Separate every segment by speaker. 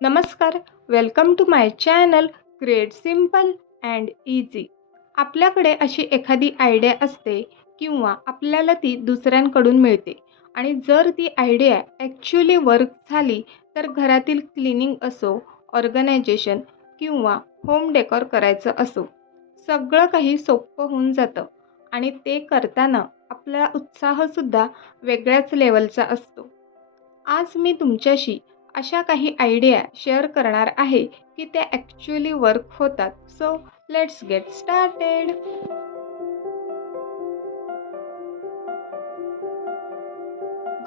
Speaker 1: नमस्कार welcome to my channel create simple and easy आपल्याकडे अशी एखादी आयडिया असते किंवा आपल्याला ती दुसऱ्यांकडून मिळते. आणि जर ती आयडिया ॲक्च्युली वर्क झाली तर घरातील क्लिनिंग असो ऑर्गनायझेशन किंवा होम डेकोर करायचं असो सगळं काही सोपं होऊन जातं. आणि ते करताना आपला उत्साहसुद्धा वेगळ्याच लेवलचा असतो. आज मी तुमच्याशी अशा काही आयडिया शेअर करणार आहे की त्या ॲक्च्युली वर्क होतात. सो लेट्स गेट स्टार्टेड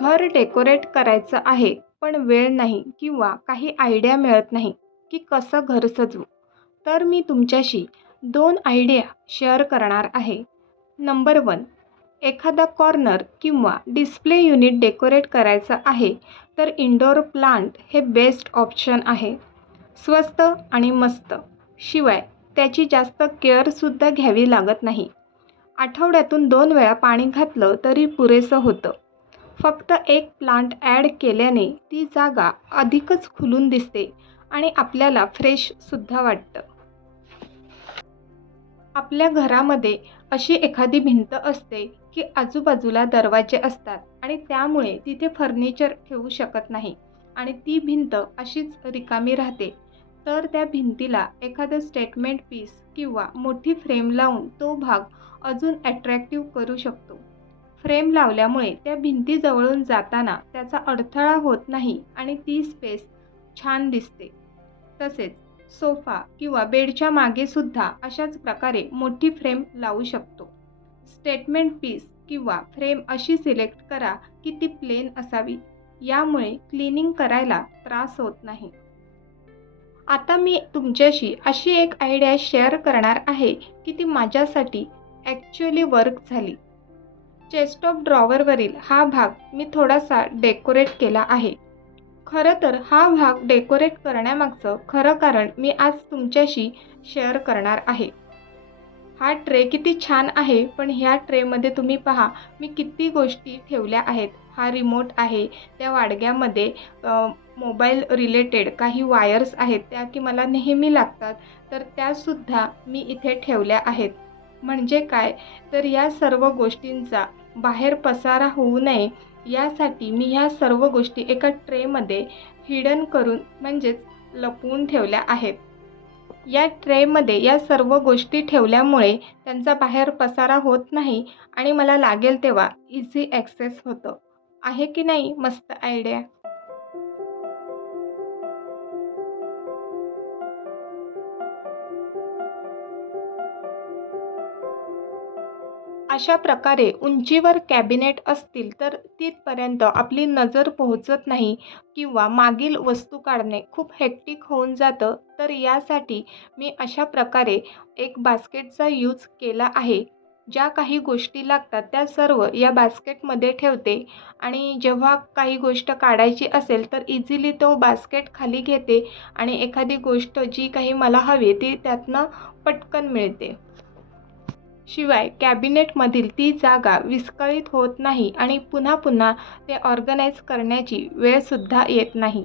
Speaker 1: घर डेकोरेट करायचं आहे पण वेळ नाही किंवा काही आयडिया मिळत नाही की कसं घर सजवू. तर मी तुमच्याशी दोन आयडिया शेअर करणार आहे. नंबर वन एखादा कॉर्नर किंवा डिस्प्ले युनिट डेकोरेट करायचं आहे तर इंडोर प्लांट हे बेस्ट ऑप्शन आहे. स्वस्त आणि मस्त. शिवाय त्याची जास्त केअरसुद्धा घ्यावी लागत नाही. आठवड्यातून दोन वेळा पाणी घातलं तरी पुरेसं होतं. फक्त एक प्लांट ॲड केल्याने ती जागा अधिकच खुलून दिसते आणि आपल्याला फ्रेशसुद्धा वाटतं. आपल्या घरामध्ये अशी एखादी भिंत असते की आजूबाजूला दरवाजे असतात आणि त्यामुळे तिथे फर्निचर ठेवू शकत नाही. आणि ती भिंत अशीच रिकामी राहते. तर त्या भिंतीला एखादं स्टेटमेंट पीस किंवा मोठी फ्रेम लावून तो भाग अजून ॲट्रॅक्टिव्ह करू शकतो. फ्रेम लावल्यामुळे त्या भिंतीजवळून जाताना त्याचा अडथळा होत नाही आणि ती स्पेस छान दिसते. तसेच सोफा किंवा बेडच्या मागेसुद्धा अशाच प्रकारे मोठी फ्रेम लावू शकतो. स्टेटमेंट पीस किंवा फ्रेम अशी सिलेक्ट करा की ती प्लेन असावी. यामुळे क्लिनिंग करायला त्रास होत नाही. आता मी तुमच्याशी अशी एक आयडिया शेअर करणार आहे की ती माझ्यासाठी ॲक्च्युअली वर्क झाली. चेस्ट ऑफ ड्रॉवरवरील हा भाग मी थोडासा डेकोरेट केला आहे. खरं तर हा भाग डेकोरेट करण्यामागचं खरं कारण मी आज तुमच्याशी शेअर करणार आहे. हा ट्रे किती छान आहे पण ह्या ट्रेमध्ये तुम्ही पहा मी किती गोष्टी ठेवल्या आहेत. हा रिमोट आहे त्या वाडग्यामध्ये मोबाईल रिलेटेड काही वायर्स आहेत त्या की मला नेहमी लागतात तर त्यासुद्धा मी इथे ठेवल्या आहेत. म्हणजे काय? तर या सर्व गोष्टींचा बाहेर पसारा होऊ नये यासाठी मी ह्या सर्व गोष्टी एका ट्रेमध्ये हिडन करून म्हणजेच लपवून ठेवल्या आहेत. या ट्रेमध्ये या सर्व गोष्टी ठेवल्यामुळे त्यांचा बाहेर पसारा होत नाही आणि मला लागेल तेव्हा इझी ॲक्सेस होतं. आहे की नाही? मस्त आयडिया अशा प्रकारे उंचीवर कॅबिनेट असतील तर तिथपर्यंत आपली नजर पोहोचत नाही किंवा मागील वस्तू काढणे खूप हेक्टिक होऊन जातं. तर यासाठी मी अशा प्रकारे एक बास्केटचा यूज केला आहे. ज्या काही गोष्टी लागतात त्या सर्व या बास्केटमध्ये ठेवते आणि जेव्हा काही गोष्ट काढायची असेल तर इझिली तो बास्केट खाली घेते आणि एखादी गोष्ट जी काही मला हवी ती त्यातनं पटकन मिळते. शिवाय कॅबिनेटमधील ती जागा विस्कळीत होत नाही आणि पुन्हा पुन्हा ते ऑर्गनाईज करण्याची वेळसुद्धा येत नाही.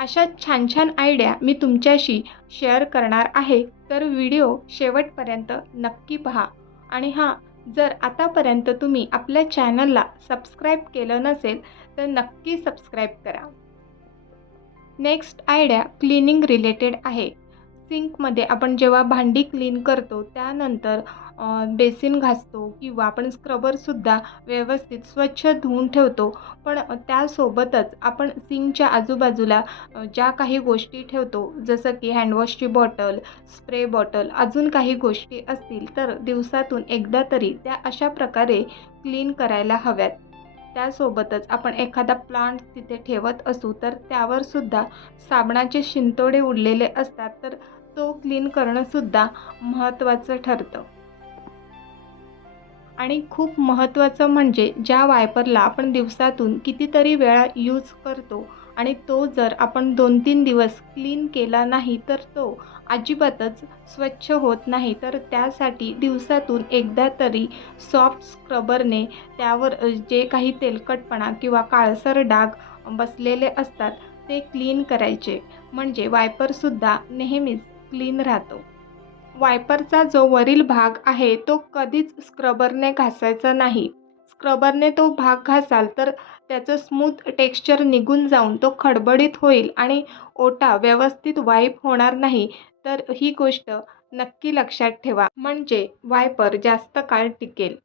Speaker 1: अशा छान छान आयडिया मी तुमच्याशी शेअर करणार आहे तर व्हिडिओ शेवटपर्यंत नक्की पहा. आणि हां जर आतापर्यंत तुम्ही आपल्या चॅनलला सबस्क्राईब केलं नसेल तर नक्की सबस्क्राईब करा. नेक्स्ट आयडिया क्लिनिंग रिलेटेड आहे. सिंकमध्ये आपण जेव्हा भांडी क्लीन करतो त्यानंतर बेसिन घासतो किंवा आपण स्क्रबरसुद्धा व्यवस्थित स्वच्छ धुवून ठेवतो. पण त्यासोबतच आपण सिंकच्या आजूबाजूला ज्या काही गोष्टी ठेवतो जसं की हँडवॉशची बॉटल स्प्रे बॉटल अजून काही गोष्टी असतील तर दिवसातून एकदा तरी त्या अशा प्रकारे क्लीन करायला हव्यात. त्यासोबतच आपण एखादा प्लांट तिथे ठेवत असू तर त्यावरसुद्धा साबणाचे शिंतोडे उडलेले असतात तर तो क्लीन करणंसुद्धा महत्त्वाचं ठरतं. आणि खूप महत्त्वाचं म्हणजे ज्या वायपरला आपण दिवसातून कितीतरी वेळा यूज करतो आणि तो जर आपण दोन तीन दिवस क्लीन केला नाही तर तो अजिबातच स्वच्छ होत नाही. तर त्यासाठी दिवसातून एकदा तरी सॉफ्ट स्क्रबरने त्यावर जे काही तेलकटपणा किंवा काळसर डाग बसलेले असतात ते क्लीन करायचे. म्हणजे वायपरसुद्धा नेहमीच क्लीन राहतो. वायपरचा जो वरील भाग आहे तो कधीच स्क्रबरने घासायचा नाही. स्क्रबरने तो भाग घासाल तर त्याचं स्मूथ टेक्स्चर निघून जाऊन तो खडबडीत होईल आणि ओटा व्यवस्थित वाईप होणार नाही. तर ही गोष्ट नक्की लक्षात ठेवा. म्हणजे वायपर जास्त काळ टिकेल.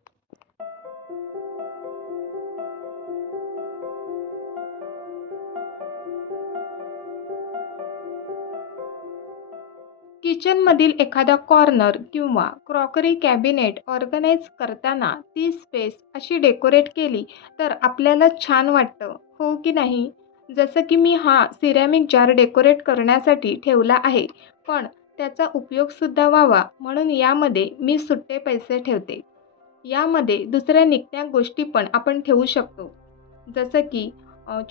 Speaker 1: किचनमधील एखादा कॉर्नर किंवा क्रॉकरी कॅबिनेट ऑर्गनाईज करताना ती स्पेस अशी डेकोरेट केली तर आपल्याला छान वाटतं हो की नाही? जसं की मी हा सिरॅमिक जार डेकोरेट करण्यासाठी ठेवला आहे पण त्याचा उपयोगसुद्धा व्हावा म्हणून यामध्ये मी सुट्टे पैसे ठेवते. यामध्ये दुसऱ्या निघत्या गोष्टी पण आपण ठेवू शकतो. जसं की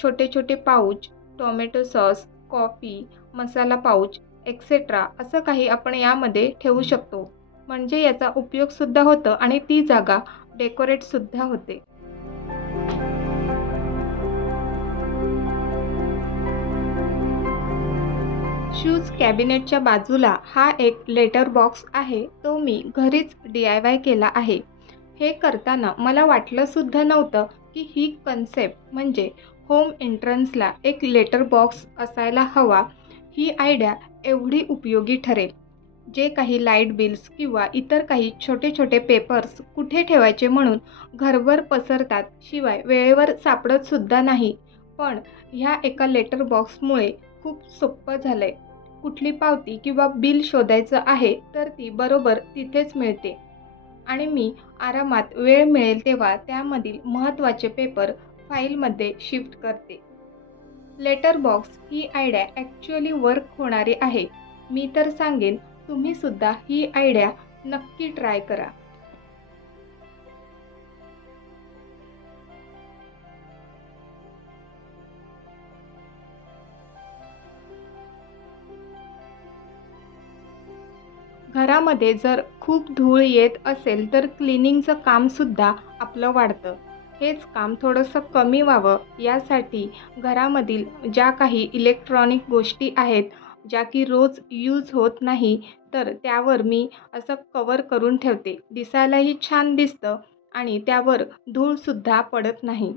Speaker 1: छोटे छोटे pouch tomato sauce coffee masala pouch etcetera असं काही आपण यामध्ये ठेवू शकतो. म्हणजे याचा उपयोगसुद्धा होतं आणि ती जागा डेकोरेटसुद्धा होते. शूज कॅबिनेटच्या बाजूला हा एक लेटर बॉक्स आहे तो मी घरीच डी आय वाय केला आहे. हे करताना मला वाटलंसुद्धा नव्हतं की ही कन्सेप्ट म्हणजे होम एंट्रन्सला एक लेटर बॉक्स असायला हवा. ही आयडिया एवढी उपयोगी ठरेल. जे काही लाइट बिल्स किंवा इतर काही छोटे छोटे पेपर्स कुठे ठेवायचे म्हणून घरभर पसरतात शिवाय वेळेवर सापडतसुद्धा नाही. पण ह्या एका लेटर बॉक्समुळे खूप सोपं झालं आहे कुठली पावती किंवा बिल शोधायचं आहे तर ती बरोबर तिथेच मिळते. आणि मी आरामात वेळ मिळेल तेव्हा त्यामधील महत्त्वाचे पेपर फाईलमध्ये शिफ्ट करते. लेटर बॉक्स ही आयडिया ॲक्च्युअली वर्क होणारी आहे. मी तर सांगेन तुम्हीसुद्धा ही आयडिया नक्की ट्राय करा. घरामध्ये जर खूप धूळ येत असेल तर क्लिनिंगचं कामसुद्धा आपलं वाढतं. हेच काम थोडंसं कमी व्हावं. यासाठी घरामधील ज्या काही इलेक्ट्रॉनिक गोष्टी आहेत ज्या की रोज यूज होत नाही तर त्यावर मी असं कवर करून ठेवते. दिसायलाही छान दिसतं आणि त्यावर धूळसुद्धा पडत नाही.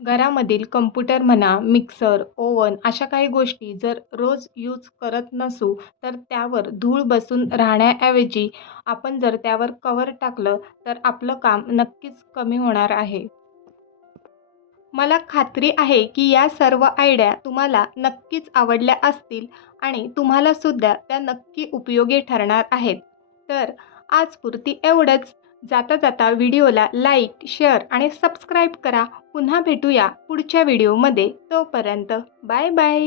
Speaker 1: घरामधील कम्प्युटर म्हणा मिक्सर ओवन अशा काही गोष्टी जर रोज यूज करत नसू तर त्यावर धूळ बसून राहण्याऐवजी आपण जर त्यावर कवर टाकलं तर आपलं काम नक्कीच कमी होणार आहे. मला खात्री आहे की या सर्व आयडिया तुम्हाला नक्कीच आवडल्या असतील आणि तुम्हालासुद्धा त्या नक्की उपयोगी ठरणार आहेत. तर आजपुरती एवढंच. जाता जाता व्हिडिओला लाईक शेअर आणि सबस्क्राईब करा. पुन्हा भेटूया पुढच्या व्हिडिओमध्ये तोपर्यंत बाय बाय